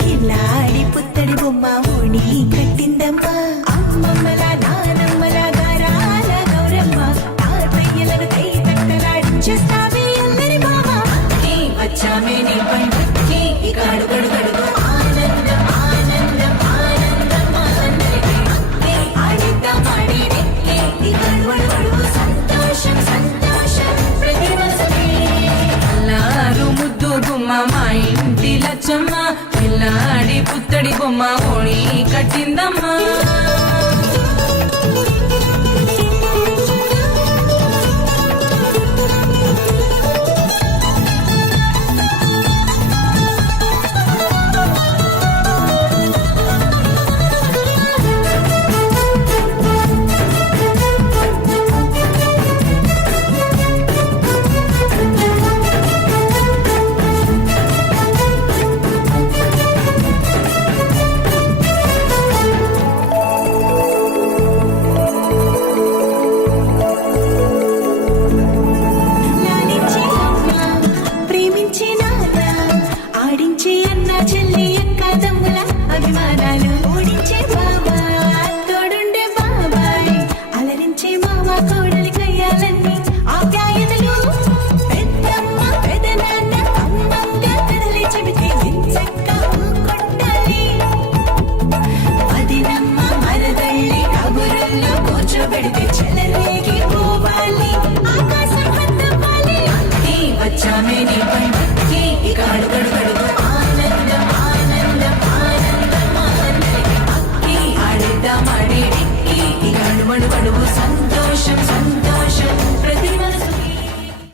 కిల్లాడి పుత్తడి బొమ్మ ఓణి కట్టిందమ్మా అమ్మమ్మల నానమ్మల గారాల గౌరమ్మ తాతయ్యలను కై తట్టలాడించేస్తావే అల్లరి బావ వచ్చామే నీ పండుగకి ఇక అడుగడు గడుగు ఆనందం ఆనందం ఆనందం అందరికీ ఆడిద్దాం ఆడినే ఇక అడుగడు సంతోషం సంతోషం ప్రతి మనసుకి అల్లారు ముద్దు గుమ్మ మా ఇంటి లచ్చమ్మ పిల్లాడి పుత్తడి బొమ్మ ఓణి కట్టిందమ్మా లాలించే అమ్మ ప్రేమించే నాన్న ఆడించే అన్న చెల్లి అక్క తమ్ముల అభిమానాలు ఓడించే బాబా తోడుండే బాబాయ్ అలరించే మామ కోడలి కయ్యాలన్నీ ఆప్యాయతలు పెద్దమ్మ పెదనాన్న అమ్మంగా కథలే చెబితే ఎంచక్క కొట్టాలి వదినమ్మ మరదళ్ళి కబురుల్లో కూర్చోబెడితే చెలరేగి పోవాలి ఆకాశం పెద్దవాలి వచ్చామే నీ